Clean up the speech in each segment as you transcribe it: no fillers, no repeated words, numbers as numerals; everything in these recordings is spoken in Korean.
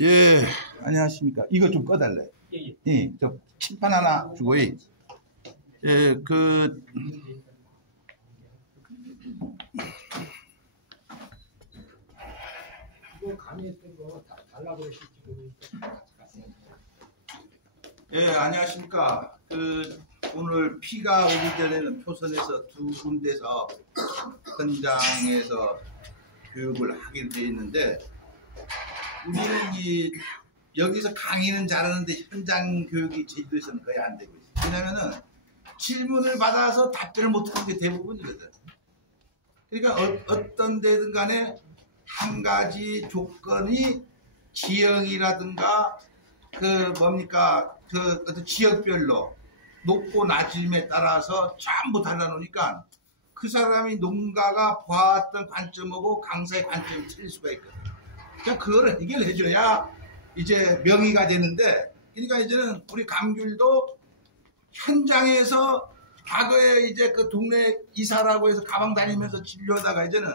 예, 안녕하십니까. 이거 좀 꺼달래. 예, 저 칠판 하나 주고, 예, 이거 강의했던 거 다 달라고 그러실지 예, 안녕하십니까. 오늘 피가 오기 전에는 표선에서 두 군데서 현장에서 교육을 하게 되어 있는데, 우리는 여기서 강의는 잘하는데 현장 교육이 제주도에서는 거의 안 되고 있어요. 왜냐면은 질문을 받아서 답변을 못하는 게 대부분이거든. 그러니까 어떤 데든 간에 한 가지 조건이 지형이라든가 어떤 지역별로 높고 낮음에 따라서 전부 달라놓으니까 그 사람이 농가가 봐왔던 관점하고 강사의 관점이 틀릴 수가 있거든. 그러니까 그거를 해결해줘야 이제 명의가 되는데, 그러니까 이제는 우리 감귤도 현장에서 과거에 이제 그 동네 이사라고 해서 가방 다니면서 진료하다가 이제는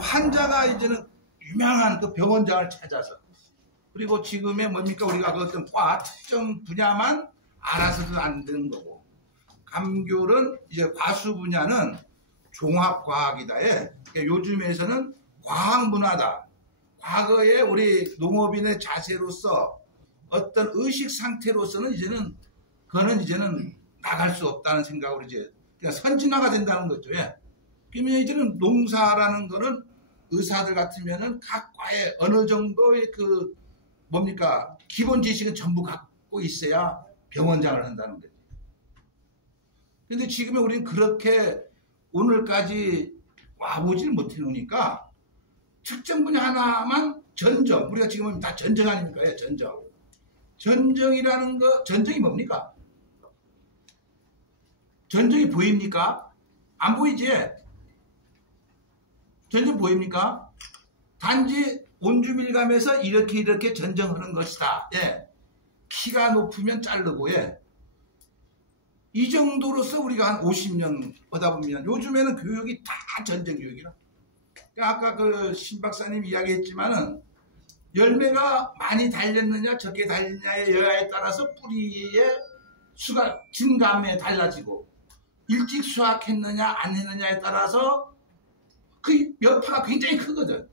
환자가 이제는 유명한 그 병원장을 찾아서, 그리고 지금의 뭡니까 우리가 그 어떤 특정 분야만 알아서도 안 되는 거고, 감귤은 이제 과수 분야는 종합과학이다. 그러니까 요즘에서는 과학문화다. 과거에 우리 농업인의 자세로서 어떤 의식 상태로서는 그거는 이제는 나갈 수 없다는 생각으로 이제 그냥 선진화가 된다는 거죠. 그러면 이제는 농사라는 거는 의사들 같으면은 각 과에 어느 정도의 기본 지식은 전부 갖고 있어야 병원장을 한다는 거죠. 근데 지금은 우리는 그렇게 오늘까지 와보질 못해 놓으니까 특정 분야 하나만 전정, 우리가 지금은 다 전정 아닙니까? 전정. 전정이라는 거, 전정이 뭡니까? 전정이 보입니까? 안 보이지? 전정 보입니까? 단지 온주밀감에서 이렇게 전정하는 것이다. 키가 높으면 자르고, 이 정도로서 우리가 한 50년 하다 보면 요즘에는 교육이 다 전정 교육이라. 아까 신 박사님 이야기했지만은 열매가 많이 달렸느냐 적게 달렸느냐의 여하에 따라서 뿌리의 수가 증감에 달라지고, 일찍 수확했느냐 안 했느냐에 따라서 그 여파가 굉장히 크거든.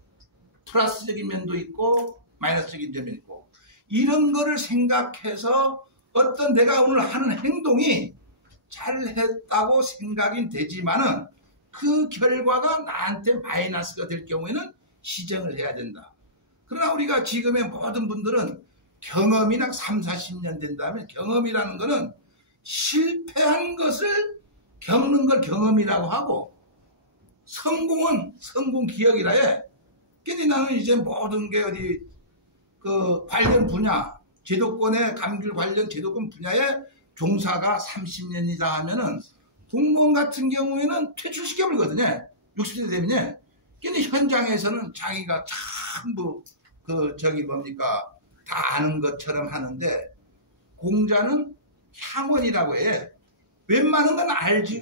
플러스적인 면도 있고 마이너스적인 면도 있고, 이런 거를 생각해서 어떤 내가 오늘 하는 행동이 잘했다고 생각이 되지만은 그 결과가 나한테 마이너스가 될 경우에는 시정을 해야 된다. 그러나 우리가 지금의 모든 분들은 경험이나 3, 40년 된 다음에, 경험이라는 것은 실패한 것을 겪는 걸 경험이라고 하고, 성공은 성공 기억이라 해. 근데 나는 이제 모든 게 관련 분야, 제도권의 감귤 관련 제도권 분야에 종사가 30년이다 하면은 공무원 같은 경우에는 퇴출시켜버리거든요. 60세 되면. 근데 현장에서는 자기가 전부 다 아는 것처럼 하는데, 공자는 향원이라고 해. 웬만한 건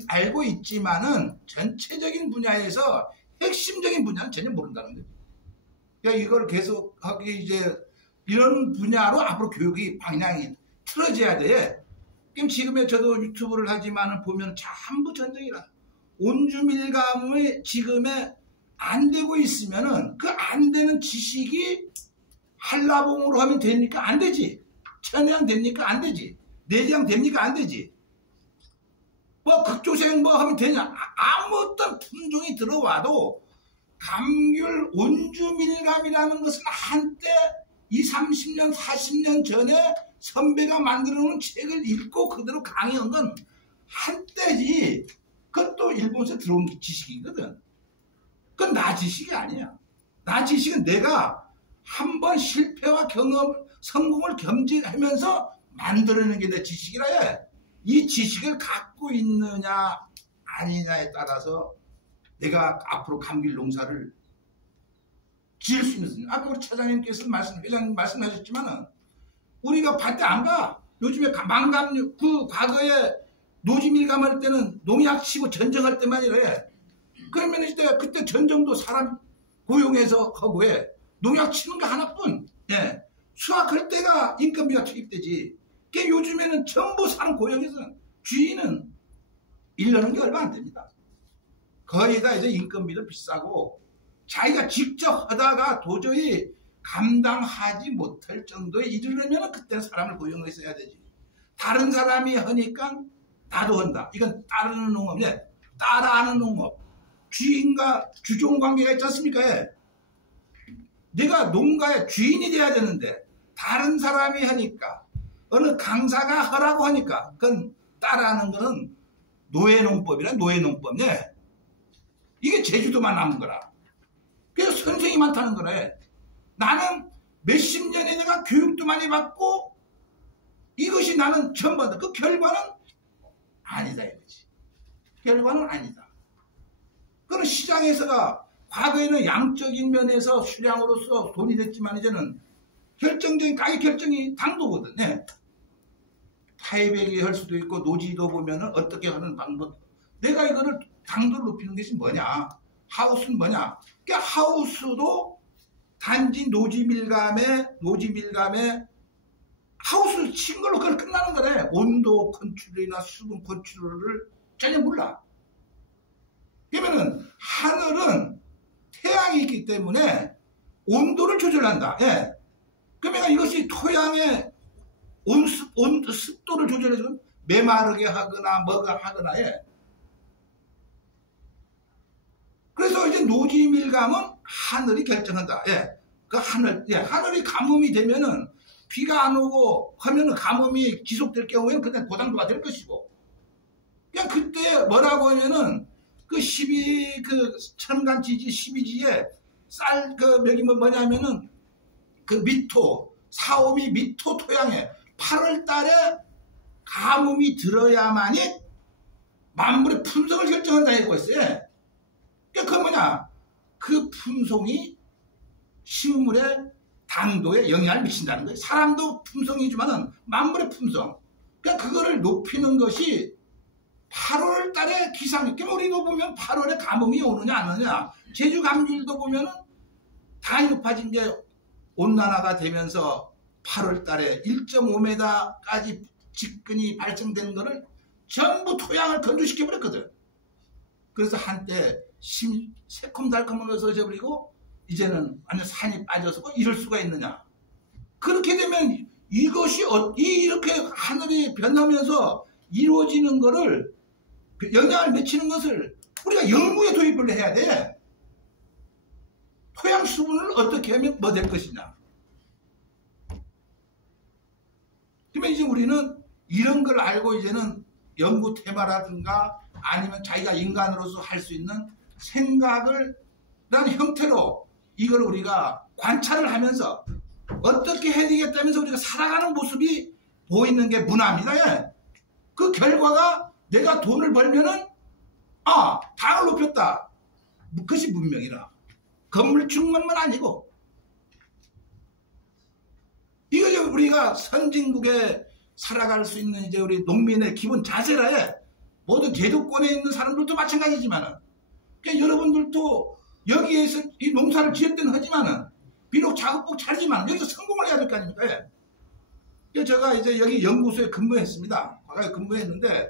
알고 있지만은 전체적인 분야에서 핵심적인 분야는 전혀 모른다는 거예요. 그러니까 이걸 계속하기 이런 분야로 앞으로 교육이 방향이 틀어져야 돼. 그럼 지금의 저도 유튜브를 하지만은 보면 전부 전쟁이라. 온주밀감의 지금에 안 되고 있으면은 그 안 되는 지식이 한라봉으로 하면 됩니까? 안 되지. 천양 됩니까? 안 되지. 내장 됩니까? 안 되지. 극조생 하면 되냐? 아무 어떤 품종이 들어와도 감귤 온주밀감이라는 것은 한때 20, 30년, 40년 전에 선배가 만들어 놓은 책을 읽고 그대로 강의한 건 한때지. 그것도 일본에서 들어온 지식이거든. 그건 나 지식이 아니야. 나 지식은 내가 한번 실패와 성공을 겸직하면서 만들어내는 게 내 지식이라 해. 이 지식을 갖고 있느냐 아니냐에 따라서 내가 앞으로 감귤 농사를 지을 수 있는. 아까 우리 차장님께서 회장님 말씀하셨지만은 우리가 밭에 안 가. 요즘에 망감류, 과거에 노지밀감 할 때는 농약 치고 전정할 때만 이래. 그러면 이제 그때 전정도 사람 고용해서 하고 해. 농약 치는 거 하나뿐. 예. 수확할 때가 인건비가 투입되지. 그게 요즘에는 전부 사는 고용에서 주인은 1년은 게 얼마 안 됩니다. 거의 다 이제 인건비도 비싸고 자기가 직접 하다가 도저히 감당하지 못할 정도에 이르려면 그때는 사람을 고용해서 해야 되지. 다른 사람이 하니까 나도 한다. 이건 따르는 농업, 따라하는 농업. 주인과 주종 관계가 있지 않습니까? 내가 농가의 주인이 돼야 되는데 다른 사람이 하니까 어느 강사가 하라고 하니까 그건 따라하는 거는 노예농법이라 노예농법. 이게 제주도만 남은 거라. 그래서 선생이 많다는 거래. 나는 몇십 년에 내가 교육도 많이 받고 이것이 나는 전부다. 그 결과는 아니다 이거지. 결과는 아니다. 그런 시장에서가 과거에는 양적인 면에서 수량으로서 돈이 됐지만 이제는 결정적인 가격 결정이 당도거든. 타이백이 할 수도 있고 노지도 보면은 어떻게 하는 방법. 내가 이거를 당도를 높이는 것이 뭐냐? 하우스는 뭐냐? 그러니까 하우스도 단지 노지 밀감에 하우스를 친 걸로 그걸 끝나는 거래. 온도 컨트롤이나 수분 컨트롤을 전혀 몰라. 그러면은 하늘은 태양이 있기 때문에 온도를 조절한다. 그러면 이것이 토양의 습도를 조절해주면 메마르게 하거나 뭐가 하거나 그래서 이제 노지 밀감은 하늘이 결정한다. 그 하늘이 가뭄이 되면은 비가 안 오고 하면은 가뭄이 지속될 경우에는 그때 고당도가 될 것이고. 그냥 그때 뭐라고 하면은 그 천간 지지 12지에 쌀 벽이 뭐냐면은 그 미토, 4,5미 미토 토양에 8월 달에 가뭄이 들어야만이 만물의 품성을 결정한다 이거 있어요. 그러니까 그 뭐냐? 그 품성이 식물의 당도에 영향을 미친다는 거예요. 사람도 품성이지만은 만물의 품성. 그러니까 그거를 높이는 것이 8월 달에 기상이. 그러면 우리도 보면 8월에 가뭄이 오느냐 안 오느냐. 제주 감귤도 보면은 당이 높아진 게 온난화가 되면서 8월 달에 1.5m까지 직근이 발생되는 거를 전부 토양을 건조시켜 버렸거든. 그래서 한때 새콤달콤한 것을 져버리고 이제는 완전 산이 빠져서 이럴 수가 있느냐. 그렇게 되면 이것이 이렇게 하늘이 변하면서 이루어지는 거를 영향을 미치는 것을 우리가 연구에 도입을 해야 돼. 토양 수분을 어떻게 하면 뭐 될 것이냐. 그러면 이제 우리는 이런 걸 알고 이제는 연구 테마라든가 아니면 자기가 인간으로서 할 수 있는 생각을 라는 형태로 이걸 우리가 관찰을 하면서 어떻게 해야 되겠다면서 우리가 살아가는 모습이 보이는 게 문화입니다. 그 결과가 내가 돈을 벌면은 당을 높였다. 그것이 문명이라. 건물충만만 아니고 이거 이제 우리가 선진국에 살아갈 수 있는 이제 우리 농민의 기본 자세라. 모든 제도권에 있는 사람들도 마찬가지지만은 그러니까 여러분들도 여기에서 이 농사를 지을 때는 하지만은 비록 작업복 차리지만 여기서 성공을 해야 될 거 아닙니까? 그래서 제가 이제 여기 연구소에 근무했습니다. 과거에 근무했는데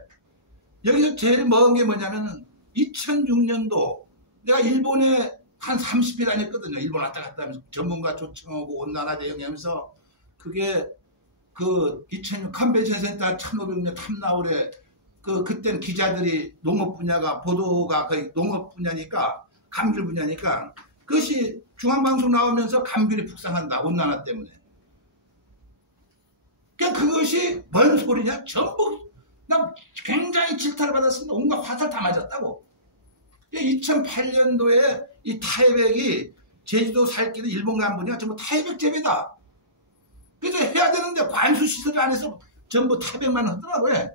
여기서 제일 먹은 게 뭐냐면은 2006년도 내가 일본에 한 30일 다녔거든요. 일본 왔다 갔다 하면서 전문가 초청하고 온난화 대응하면서 그게 그 2006 컨벤션 센터 1500년 탐나올에 그때는 기자들이 농업 분야가 보도가 거의 농업 분야니까 감귤 분야니까 그것이 중앙방송 나오면서 감귤이 북상한다. 온난화 때문에. 그러니까 그것이 뭔 소리냐? 전부 나 굉장히 질타를 받았습니다. 온갖 화살 다 맞았다고. 2008년도에 이 타이백이 제주도 살길은 일본 간분이야 전부 타이백 재배다. 그래서 해야 되는데 관수시설 안에서 전부 타이백만 하더라고요.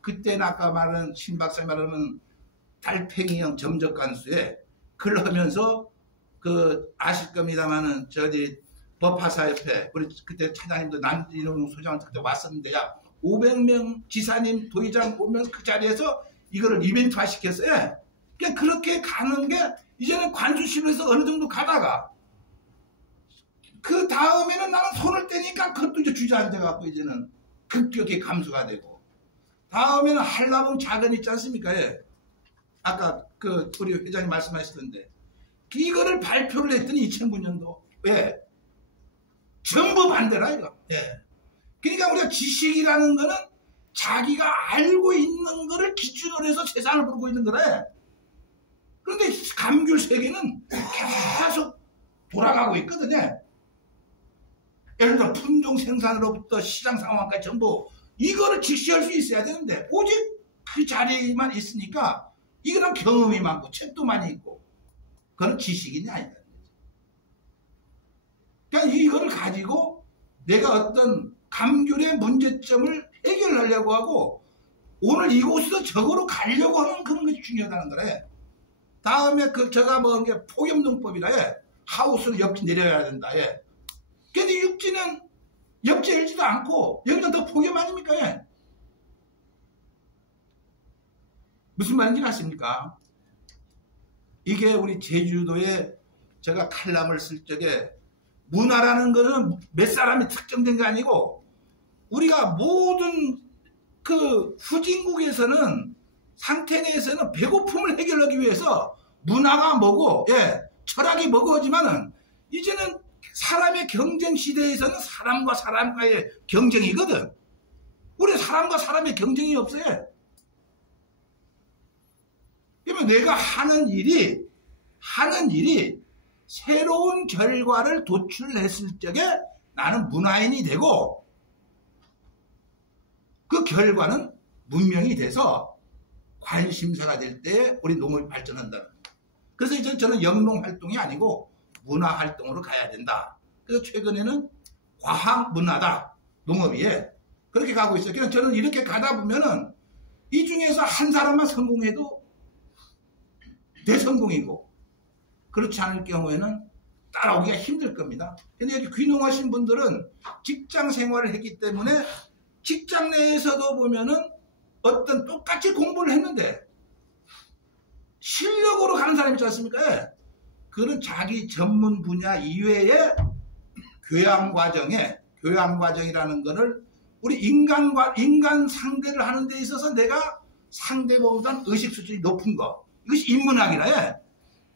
그때는 아까 말하는 신 박사님 말하는 달팽이형 점적관수에 글을 하면서 아실 겁니다만은 법화사협회 우리 그때 차장님도 남진웅 소장은 그때 왔었는데 500명 지사님 도의장 오면서 그 자리에서 이거를 이벤트화 시켰어요. 그냥 그렇게 가는 게 이제는 관수실에서 어느 정도 가다가 그 다음에는 나는 손을 떼니까 그것도 이제 주저앉아갖고 이제는 급격히 감소가 되고, 다음에는 한라봉 작은 있지 않습니까? 예. 아까 그 우리 회장님 말씀하시던데 이거를 발표를 했더니 2009년도 왜? 전부 반대라 이거. 예. 그러니까 우리가 지식이라는 거는 자기가 알고 있는 거를 기준으로 해서 세상을 보고 있는 거래. 그런데 감귤 세계는 계속 돌아가고 있거든요. 예를 들어 품종 생산으로부터 시장 상황까지 전부 이거를 직시할 수 있어야 되는데 오직 그 자리에만 있으니까 이거는 경험이 많고 책도 많이 있고 그건 지식인이 아니다. 그러니까 이거를 가지고 내가 어떤 감귤의 문제점을 해결하려고 하고 오늘 이곳에서 저거로 가려고 하는 그런 것이 중요하다는 거래. 다음에 그 제가 먹은 게 폭염농법이라 해. 하우스는 옆지 내려야 된다. 예. 근데 육지는 옆지 열지도 않고 여기는 더 폭염 아닙니까? 예. 무슨 말인지 아십니까? 이게 우리 제주도에 제가 칼럼을 쓸 적에 문화라는 것은 몇 사람이 특정된 게 아니고 우리가 모든 그 후진국에서는 상태 내에서는 배고픔을 해결하기 위해서 문화가 뭐고 예, 철학이 뭐고 하지만은 이제는 사람의 경쟁 시대에서는 사람과 사람과의 경쟁이거든. 우리 사람과 사람의 경쟁이 없어요. 그러면 내가 하는 일이 새로운 결과를 도출했을 적에 나는 문화인이 되고 그 결과는 문명이 돼서 관심사가 될 때 우리 농업이 발전한다는 거예요. 그래서 이제 저는 영농 활동이 아니고 문화 활동으로 가야 된다. 그래서 최근에는 과학 문화다. 농업이에 그렇게 가고 있어요. 그래서 저는 이렇게 가다 보면은 이 중에서 한 사람만 성공해도 대성공이고 그렇지 않을 경우에는 따라오기가 힘들 겁니다. 근데 여기 귀농하신 분들은 직장 생활을 했기 때문에 직장 내에서도 보면은 어떤 똑같이 공부를 했는데 실력으로 가는 사람이 있지 않습니까? 그런 자기 전문 분야 이외의 교양 과정이라는 것을 우리 인간 상대를 하는 데 있어서 내가 상대보다 의식 수준이 높은 거 이것이 인문학이라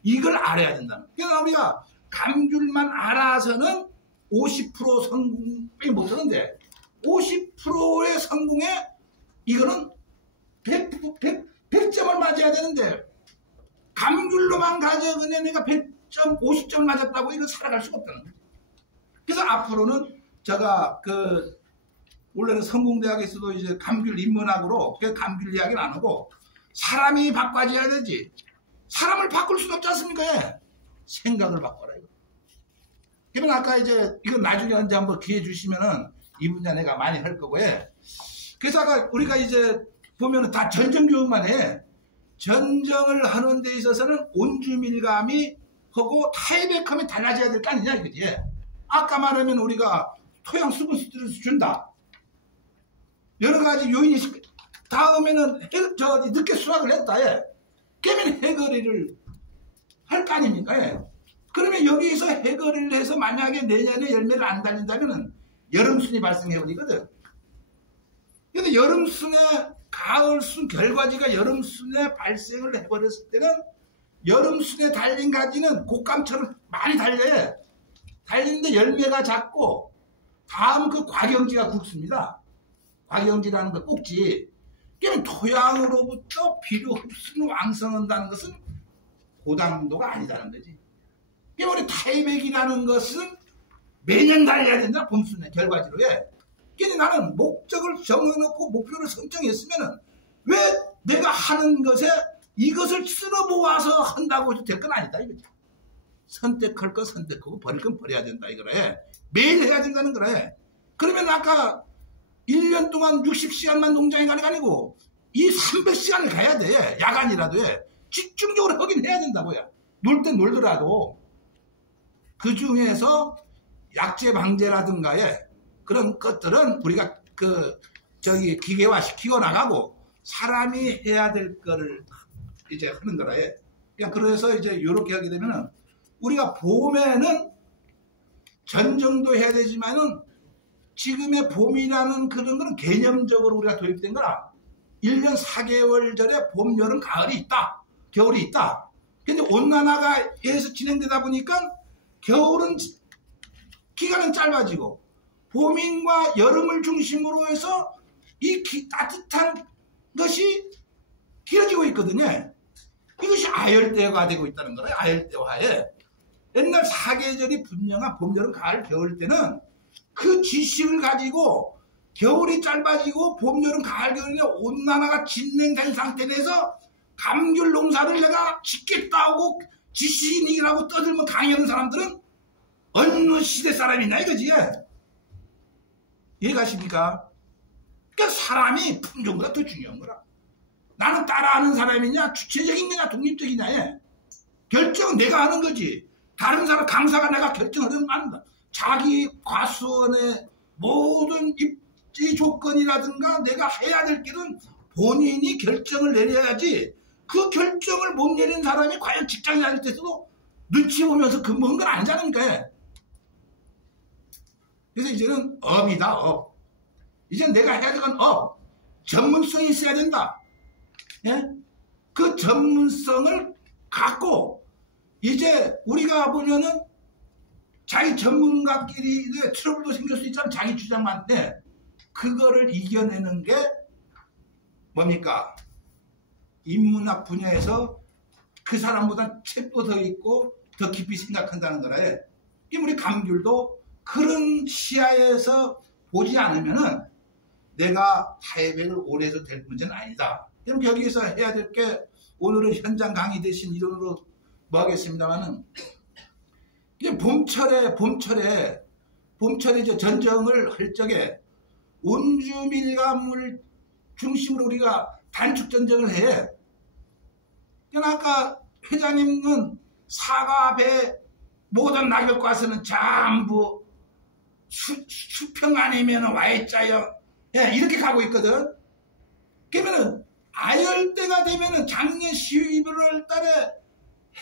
이걸 알아야 된다는. 그러니까 우리가 감귤만 알아서는 50% 성공이 못하는데 50%의 성공에 이거는 100점을 맞아야 되는데 감귤로만 가져그냥 내가 100점, 50점을 맞았다고 이거 살아갈 수가 없다는 거죠. 그래서 앞으로는 제가 원래는 성공대학에서도 이제 감귤 인문학으로 감귤 이야기를 안 하고 사람이 바꿔줘야 되지. 사람을 바꿀 수는 없지 않습니까? 예. 생각을 바꿔라 이거. 그러면 아까 이제 이건 나중에 언제 한번 기회 주시면은 이 분야 내가 많이 할 거고 예. 그래서 아까 우리가 이제 보면은 다 전쟁 교육만 해. 전쟁을 하는 데 있어서는 온주밀감이 하고 타이백함이 달라져야 될 거 아니냐 이거지. 예. 아까 말하면 우리가 토양 수분 스트레스 준다. 여러 가지 요인이 다음에는 늦게 수확을 했다. 예. 그러면 해거리를 할 거 아닙니까? 예. 그러면 여기서 해거리를 해서 만약에 내년에 열매를 안 달린다면 여름순이 발생해버리거든. 근데 여름순에 가을순 결과지가 여름순에 발생을 해버렸을 때는 여름순에 달린 가지는 곶감처럼 많이 달려요. 달리는데 열매가 작고 다음 그 과경지가 굵습니다. 과경지라는 거 꼭지. 그러면 토양으로부터 비료 흡수를 왕성한다는 것은 고당도가 아니다는 거지. 그러면 우리 타이백이라는 것은 매년 달려야 된다. 봄순에 결과지로 해. 그러니까 나는 목적을 정해놓고 목표를 설정했으면은 왜 내가 하는 것에 이것을 쓸어 모아서 한다고 해도 될 건 아니다 이거지. 선택할 건 선택하고 버릴 건 버려야 된다 이거래. 매일 해야 된다는 거래. 그러면 아까 1년 동안 60시간만 농장에 가는 게 아니고 이 300시간을 가야 돼. 야간이라도 해. 집중적으로 하긴 해야 된다고요. 놀 땐 놀더라도 그 중에서 약재 방제라든가에 그런 것들은 우리가 기계화 시키고 나가고 사람이 해야 될 거를 이제 하는 거라 해. 그러니까 그래서 이제 이렇게 하게 되면은 우리가 봄에는 전쟁도 해야 되지만은 지금의 봄이라는 그런 거는 개념적으로 우리가 도입된 거라. 1년 4개월 전에 봄, 여름, 가을이 있다. 겨울이 있다. 근데 온난화가 에서 진행되다 보니까 겨울은 기간은 짧아지고 봄과 여름을 중심으로 해서 이 따뜻한 것이 길어지고 있거든요. 이것이 아열대가 되고 있다는 거예요. 아열대화에. 옛날 사계절이 분명한 봄, 여름, 가을, 겨울 때는 그 지식을 가지고 겨울이 짧아지고 봄, 여름, 가을, 겨울에 온난화가 진행된 상태에서 감귤 농사를 내가 짓겠다고 지식인이라고 떠들면 강의하는 사람들은 어느 시대 사람이냐 이거지. 이해가십니까? 그러니까 사람이 품종보다 더 중요한 거라. 나는 따라하는 사람이냐 주체적인 거냐 독립적이냐 결정은 내가 하는 거지. 다른 사람 강사가 내가 결정을 하는 거 아닌가. 자기 과수원의 모든 입지 조건이라든가 내가 해야 될 길은 본인이 결정을 내려야지. 그 결정을 못 내린 사람이 과연 직장에 다닐 때도 눈치 보면서 근무한 건 아니잖아요. 그래서 이제는 업이다. 업. 이제 내가 해야 될 건 업. 전문성이 있어야 된다. 예? 그 전문성을 갖고 이제 우리가 보면은 자기 전문가끼리 트러블도 생길 수 있지만 자기 주장만 해. 그거를 이겨내는 게 뭡니까? 인문학 분야에서 그 사람보다 책도 더 있고 더 깊이 생각한다는 거라. 우리 감귤도 그런 시야에서 보지 않으면은 내가 타협을 오래 해도 될 문제는 아니다. 그럼 여기에서 해야 될 게 오늘은 현장 강의 대신 이론으로 뭐 하겠습니다만은 이제 봄철에 이제 전쟁을 할 적에 온주밀감을 중심으로 우리가 단축 전쟁을 해. 그러니까 아까 회장님은 사과, 배, 모든 낙엽과서는 전부 수평 아니면 Y자형 이렇게 가고 있거든. 그러면은 아열대가 되면은 작년 11월 달에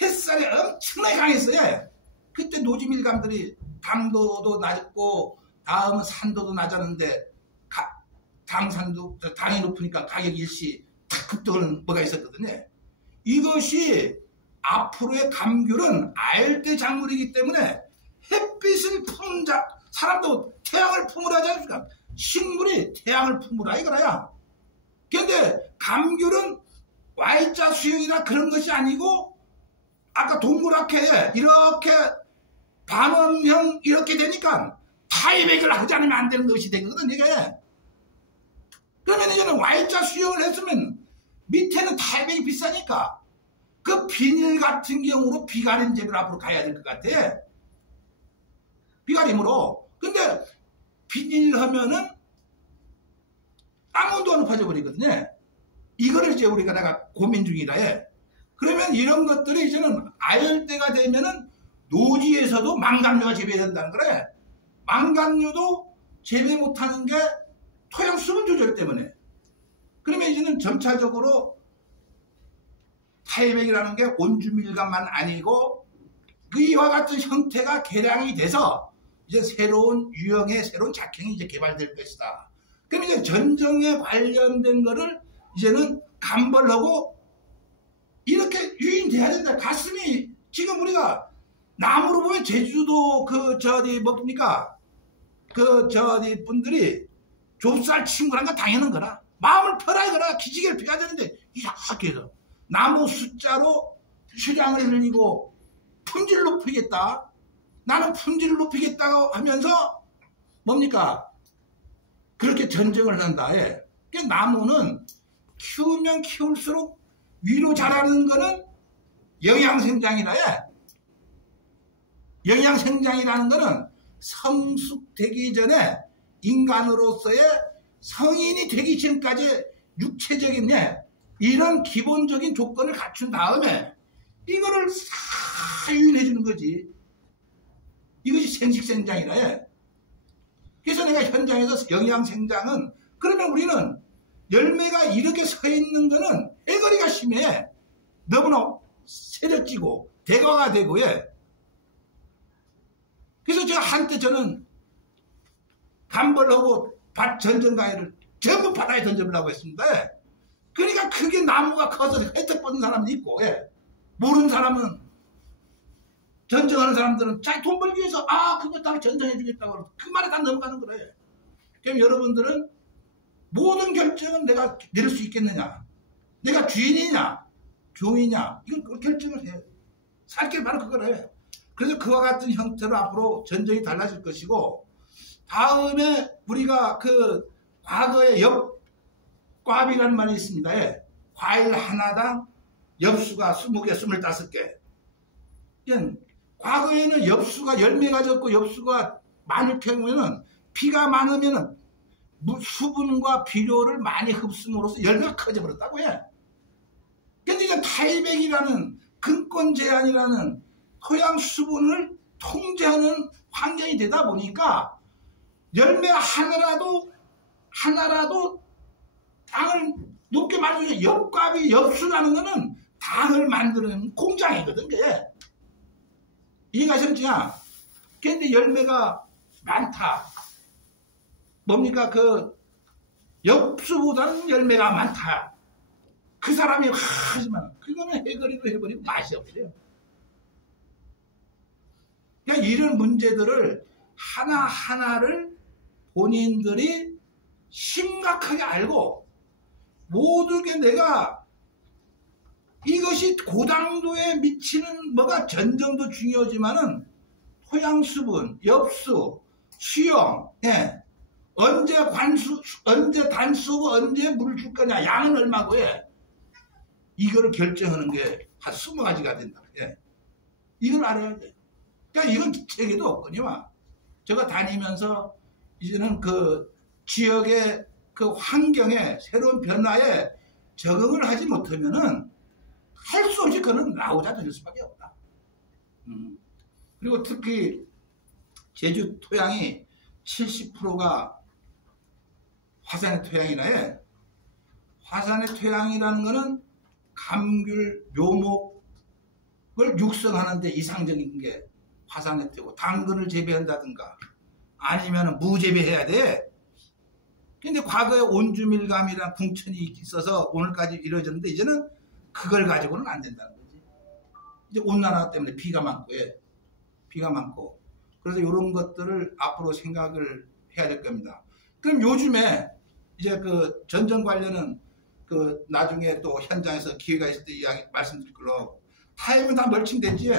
햇살이 엄청나게 강했어요. 그때 노지밀감들이 당도도 낮고 다음은 산도도 낮았는데 당이 높으니까 가격이 일시 탁 급등하는 뭐가 있었거든요. 이것이 앞으로의 감귤은 아열대 작물이기 때문에 햇빛을 품자. 사람도 태양을 품으라 하지 않습니까? 식물이 태양을 품으라 이거라야. 그런데 감귤은 Y자 수형이나 그런 것이 아니고 아까 동그랗게 이렇게 반원형 이렇게 되니까 타입액을 하지 않으면 안 되는 것이 되거든 이게. 그러면 이제는 Y자 수형을 했으면 밑에는 타입액이 비싸니까 그 비닐 같은 경우로 비가림 재배를 앞으로 가야 될 것 같아. 비가림으로. 근데 비닐 하면은 땅 온도가 높아져 버리거든요. 이거를 이제 우리가 내가 고민 중이라 해. 그러면 이런 것들이 이제는 아열대가 되면은 노지에서도 망감류가 재배된다는 거래. 망감류도 재배 못하는 게 토양 수분 조절 때문에. 그러면 이제는 점차적으로 타입액이라는 게 온주밀감만 아니고 그와 같은 형태가 개량이 돼서 이제 새로운 유형의 새로운 작형이 이제 개발될 것이다. 그럼 이제 전쟁에 관련된 거를 이제는 감벌하고 이렇게 유인돼야 된다. 가슴이 지금 우리가 나무로 보면 제주도 뭡니까? 분들이 좁쌀 친구란 건 당연한 거라. 마음을 펴라 이거라. 기지개를 펴야 되는데 이렇게 해서 나무 숫자로 수량을 늘리고 품질을 높이겠다. 나는 품질을 높이겠다고 하면서 뭡니까? 그렇게 전쟁을 한다. 예. 그러니까 나무는 키우면 키울수록 위로 자라는 거는 영양생장이라. 예. 영양생장이라는 거는 성숙되기 전에 인간으로서의 성인이 되기 전까지 육체적인 이런 기본적인 조건을 갖춘 다음에 이거를 싹 유인해 주는 거지. 이것이 생식생장이라 해. 그래서 내가 현장에서 영양생장은 그러면 우리는 열매가 이렇게 서 있는 거는 애거리가 심해. 너무나 세력지고 대거가 되고 해. 그래서 그저 한때 저는 감벌하고 전정가위를 전부 바다에 던져보려고 했습니다. 그러니까 그게 나무가 커서 혜택 받는 사람도 있고, 모르는 사람은, 전정하는 사람들은 자기 돈 벌기 위해서, 그거 다 전정해주겠다고 그 말에 다 넘어가는 거래. 그럼 여러분들은 모든 결정은 내가 내릴 수 있겠느냐? 내가 주인이냐? 종이냐? 이걸 결정을 해. 살 길 바로 그거래. 그래서 그와 같은 형태로 앞으로 전쟁이 달라질 것이고, 다음에 우리가 그 과거에 엽과비라는 말이 있습니다. 과일 하나당 엽수가 20개, 25개. 과거에는 엽수가 열매가 적고 엽수가 많을 경우에는 비가 많으면 수분과 비료를 많이 흡수함으로써 열매가 커져버렸다고 해. 근데 이제 타이백이라는 근권 제한이라는 토양 수분을 통제하는 환경이 되다 보니까 열매 하나라도 당을 높게 만들어서 엽과비, 엽수라는 거는 당을 만드는 공장이거든. 그게. 이해가셨지야? 근데 열매가 많다. 뭡니까? 그 엽수보다는 열매가 많다. 그 사람이 하지만 그거는 해버리고 맛이 없어요. 그러니까 이런 문제들을 하나하나를 본인들이 심각하게 알고 모든 게 내가 이것이 고당도에 미치는 뭐가 전정도 중요하지만은 토양 수분, 엽수, 수영, 언제 언제 단수고 언제 물을 줄 거냐, 양은 얼마고 이거를 결정하는 게 한 20가지가 된다. 이걸 알아야 돼. 그러니까 이건 책에도 없거니와. 제가 다니면서 이제는 그 지역의 그 환경에 새로운 변화에 적응을 하지 못하면은 할 수 없이 그는 나오자 될 수밖에 없다. 그리고 특히 제주 토양이 70%가 화산의 토양이라 화산의 토양이라는 거는 감귤, 묘목을 육성하는 데 이상적인 게 화산의 토고 당근을 재배한다든가 아니면 무재배해야 돼. 근데 과거에 온주밀감이란 궁천이 있어서 오늘까지 이루어졌는데 이제는 그걸 가지고는 안 된다는 거지. 이제 온난화 때문에 비가 많고 그래서 이런 것들을 앞으로 생각을 해야 될 겁니다. 그럼 요즘에 이제 그 전정 관련은 그 나중에 또 현장에서 기회가 있을 때 이야기 말씀드릴 걸로 타협은 다 멀칭됐지.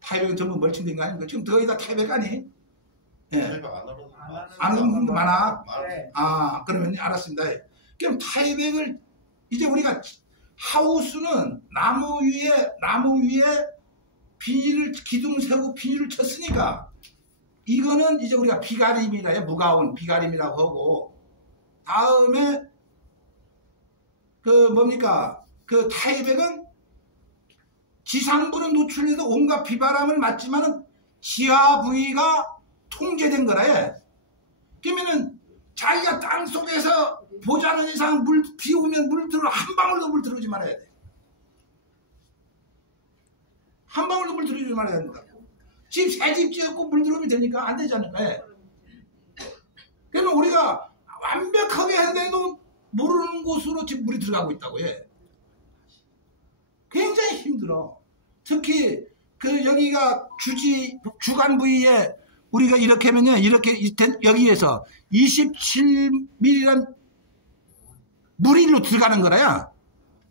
타협은 전부 멀칭된 거 아닙니까? 지금 거의 다 타협 아니? 안 하는 분도 많아. 그러면 알았습니다. 그럼 타이백을 이제 우리가 하우스는 나무 위에 비닐을 기둥 세우고 비닐을 쳤으니까 이거는 이제 우리가 비가림이라 해. 무가온 비가림이라고 하고 다음에 그 뭡니까? 그 타이백은 지상부는 노출돼서 온갖 비바람을 맞지만은 지하 부위가 통제된 거라. 그러면은 자기가 땅 속에서 보지 않은 이상 비 오면 물 들어 한 방울도 물 들어오지 말아야 돼. 한 방울도 물 들어오지 말아야 된다. 집 새 집 지었고 물 들어오면 되니까 안 되지 않을까? 그러면 우리가 완벽하게 해도 모르는 곳으로 지금 물이 들어가고 있다고 해. 굉장히 힘들어. 특히 그 여기가 주간 부위에 우리가 이렇게 하면요, 이렇게 여기에서 27mm란 물이 일로 들어가는 거라야.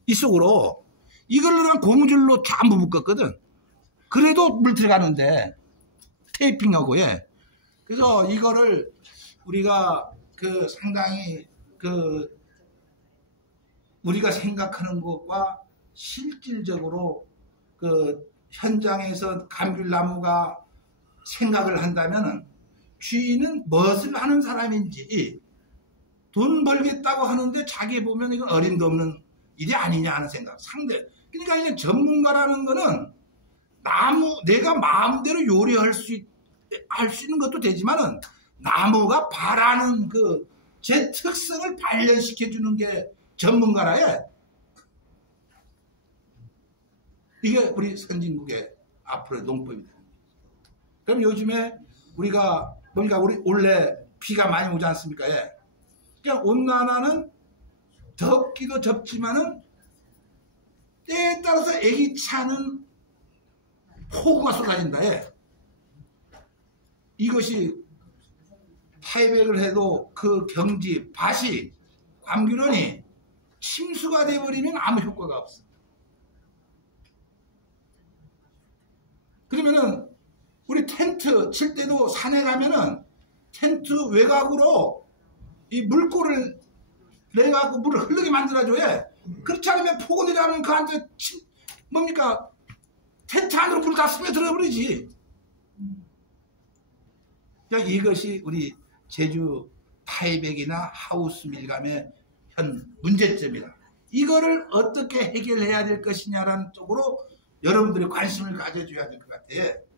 이 속으로 이걸로 고무줄로 전부 묶었거든. 그래도 물 들어가는데 테이핑하고 그래서 이거를 우리가 그 상당히 그 우리가 생각하는 것과 실질적으로 그 현장에서 감귤나무가 생각을 한다면은 주인은 무엇을 하는 사람인지 돈 벌겠다고 하는데 자기 보면 이건 어림도 없는 일이 아니냐 하는 생각. 그러니까 이제 전문가라는 거는 내가 마음대로 요리할 수 있는 것도 되지만은 나무가 바라는 그 제 특성을 발현시켜 주는 게 전문가라. 이게 우리 선진국의 앞으로의 농법이다. 그럼 요즘에 우리가 보니까 우리 원래 비가 많이 오지 않습니까? 예. 그냥 온난화는 덥기도 덥지만은 때에 따라서 애기치 않은 폭우가 쏟아진다. 예. 이것이 타이백을 해도 그 경지, 밭이, 광균원이 침수가 돼버리면 아무 효과가 없어. 그러면은 우리 텐트 칠 때도 산에 가면은 텐트 외곽으로 이 물꼬를 내갖고 물을 흐르게 만들어줘야. 그렇지 않으면 폭우 내려가면 그한테 뭡니까? 텐트 안으로 물 다 스며들어버리지. 이것이 우리 제주 타이백이나 하우스 밀감의 현 문제점이다. 이거를 어떻게 해결해야 될 것이냐라는 쪽으로 여러분들이 관심을 가져줘야 될 것 같아요.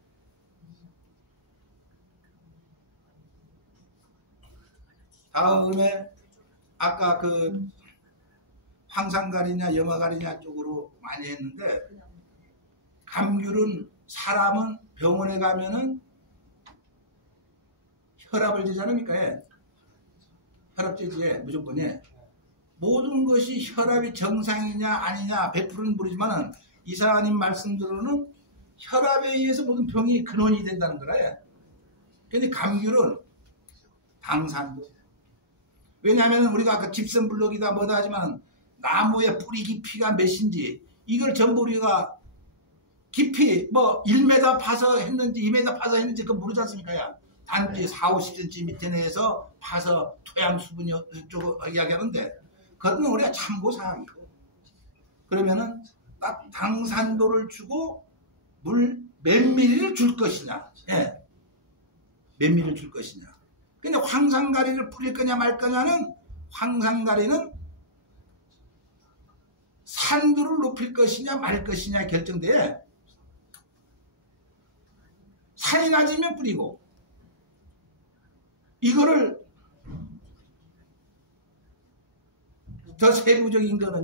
다음에 아까 그 황산가리냐 염화가리냐 쪽으로 많이 했는데, 감귤은 사람은 병원에 가면은 혈압을 재지 않습니까? 혈압 재지에 무조건에 모든 것이 혈압이 정상이냐 아니냐 100%는 모르지만은 이사님 말씀대로는 혈압에 의해서 모든 병이 근원이 된다는 거라. 근데 감귤은 당산도. 왜냐하면 우리가 그 집선 블록이다 뭐다 하지만 나무의 뿌리 깊이가 몇인지 이걸 전부 우리가 깊이 뭐 1m 파서 했는지 2m 파서 했는지 그거 모르지 않습니까? 단지 4, 50cm 밑에 내에서 파서 토양 수분이 어쩌고 이야기하는데 그것은 우리가 참고사항이고, 그러면은 딱 당산도를 주고 물 몇 미리를 줄 것이냐, 예, 몇 미리를 줄 것이냐. 근데 황산가리를 뿌릴 거냐 말 거냐는, 황산가리는 산도를 높일 것이냐 말 것이냐 결정돼. 산이 낮으면 뿌리고, 이거를 더 세부적인 거는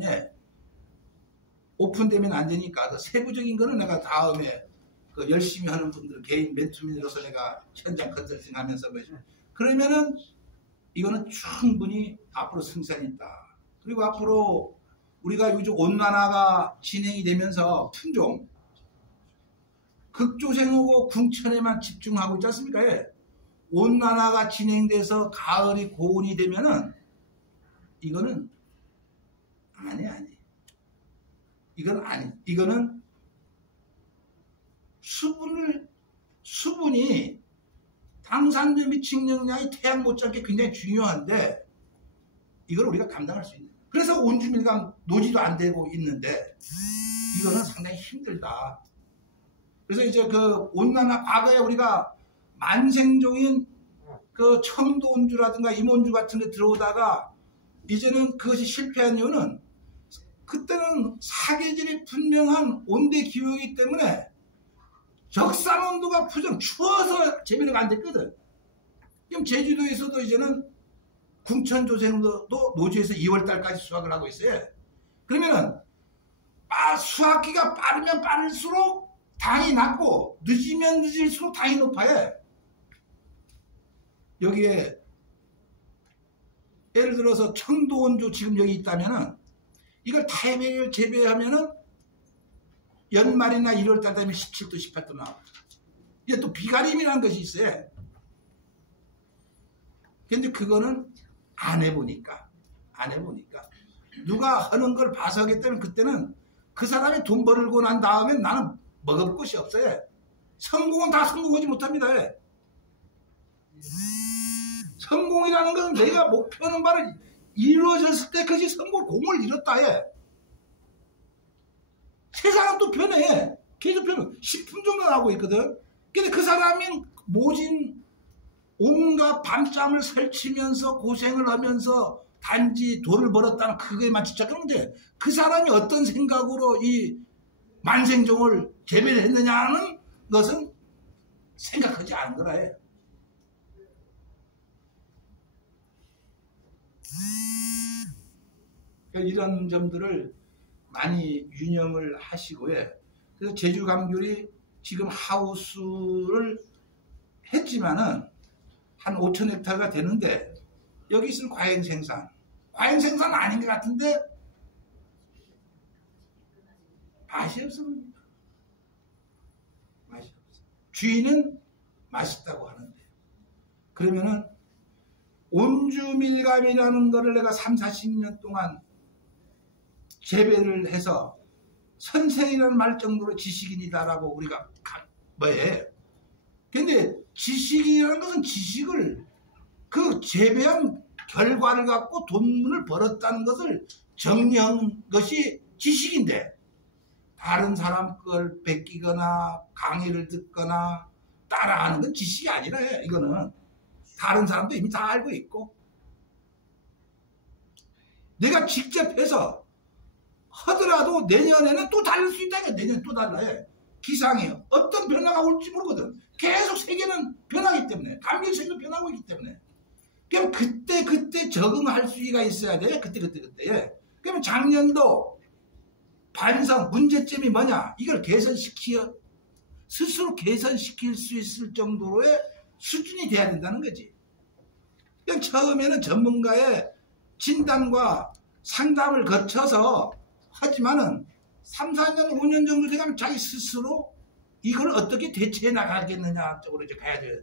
오픈되면 안 되니까 더 세부적인 거는 내가 다음에 그 열심히 하는 분들 개인 멘토민으로서 내가 현장 컨설팅 하면서 그러면은 이거는 충분히 앞으로 승산이 있다. 그리고 앞으로 우리가 요즘 온난화가 진행이 되면서 품종 극조생하고 궁천에만 집중하고 있지 않습니까? 온난화가 진행돼서 가을이 고온이 되면은 이거는 아니. 이건 아니. 이거는 수분이 당산도 미칭 영양이 태양 못지않게 굉장히 중요한데 이걸 우리가 감당할 수 있는. 그래서 온주밀감 노지도 안 되고 있는데 이거는 상당히 힘들다. 그래서 이제 그 온난화 과거에 우리가 만생종인 그 청도온주라든가 임온주 같은 데 들어오다가 이제는 그것이 실패한 이유는 그때는 사계절이 분명한 온대 기후이기 때문에 적산 온도가 부정 추워서 재배가 안 됐거든. 그럼 제주도에서도 이제는 궁천조생도 노지에서 2월달까지 수확을 하고 있어요. 그러면은 수확기가 빠르면 빠를수록 당이 낮고 늦으면 늦을수록 당이 높아요. 여기에 예를 들어서 청도온주 지금 여기 있다면은 이걸 타이백을 재배하면은 연말이나 1월달 되면 17도, 18도 나와. 이게 또 비가림이라는 것이 있어요. 근데 그거는 안 해보니까. 누가 하는 걸 봐서 하기 때문에 그때는 그 사람이 돈 벌고 난 다음에 나는 먹을 것이 없어요. 성공은 다 성공하지 못합니다. 성공이라는 것은 내가 목표하는 바를 이루어졌을 때 그것이 공을 이뤘다. 세상은 또 변해. 계속 변해. 식품종도 나오고 있거든. 근데 그 사람이 모진 온갖 밤잠을 설치면서 고생을 하면서 단지 돈을 벌었다는 그거에만 집착하는데 그 사람이 어떤 생각으로 이 만생종을 재배를 했느냐는 것은 생각하지 않은 거라 해. 그러니까 이런 점들을 많이 유념을 하시고요. 그래서 제주 감귤이 지금 하우스를 했지만은 한 5천 헥타르가 되는데 여기 있을 과잉 생산 아닌 것 같은데 맛이 없어. 맛이 없어. 주인은 맛있다고 하는데. 그러면은 온주밀감이라는 거를 내가 30-40년 동안 재배를 해서 선생이라는 말 정도로 지식인이다라고 우리가 뭐해. 근데 지식이라는 것은 지식을 그 재배한 결과를 갖고 돈을 벌었다는 것을 정리한 것이 지식인데 다른 사람 걸 베끼거나 강의를 듣거나 따라하는 건 지식이 아니라 해. 이거는 다른 사람도 이미 다 알고 있고 내가 직접 해서 하더라도 내년에는 또 다를 수 있다. 내년 또 달라요. 기상이 어떤 변화가 올지 모르거든. 계속 세계는 변하기 때문에 감귤세계도 변하고 있기 때문에 그럼 그때 적응할 수가 있어야 돼. 그때. 그러면 작년도 반성 문제점이 뭐냐 이걸 스스로 개선시킬 수 있을 정도로의 수준이 돼야 된다는 거지. 그냥 처음에는 전문가의 진단과 상담을 거쳐서 하지만은 3, 4년, 5년 정도 돼가면 자기 스스로 이걸 어떻게 대처해 나가겠느냐 쪽으로 이제 가야 돼요.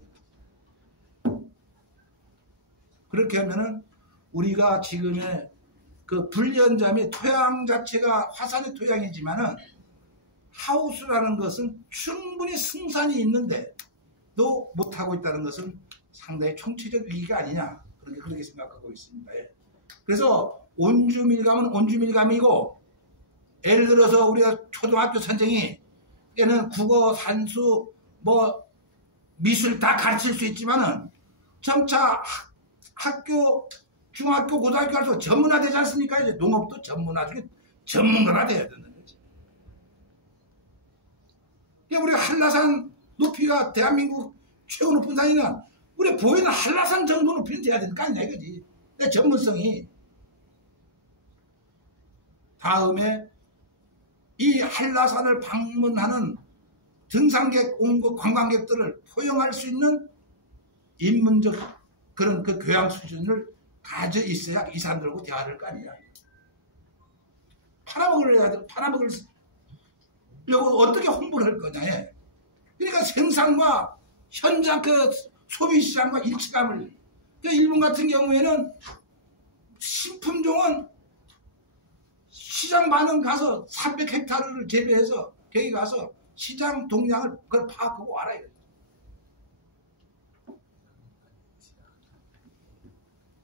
그렇게 하면은 우리가 지금의 그 불연잠의 토양 자체가 화산의 토양이지만은 하우스라는 것은 충분히 승산이 있는데도 못하고 있다는 것은 상당히 총체적 위기가 아니냐 그렇게 생각하고 있습니다. 예. 그래서 온주밀감은 온주밀감이고 예를 들어서 우리가 초등학교 선생이 얘는 국어, 산수, 뭐 미술 다 가르칠 수 있지만은 점차 학교, 중학교, 고등학교 가서 전문화 되지 않습니까? 이제 농업도 전문화 중에 전문가가 돼야 된다는 거지. 우리가 한라산 높이가 대한민국 최고 높은 산이나 우리 보이는 한라산 정도 높이는 돼야 되는 거 아니냐 이거지. 내 전문성이. 다음에 이 한라산을 방문하는 등산객, 관광객들을 포용할 수 있는 인문적 그런 그 교양 수준을 가져 있어야 이 사람들하고 대화를 할 거 아니야. 팔아먹으려고 어떻게 홍보를 할 거냐. 그러니까 생산과 현장 그 소비시장과 일치감을. 일본 같은 경우에는 신품종은 시장 반응 가서 300헥타르를 재배해서 거기 가서 시장 동향을 그걸 파악하고 와라.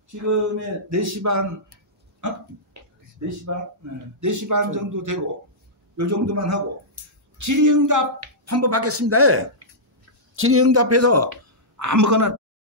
지금의 4시 반, 4시 반 정도 되고, 요 정도만 하고, 질의응답 한번 받겠습니다. 질의응답해서 아무거나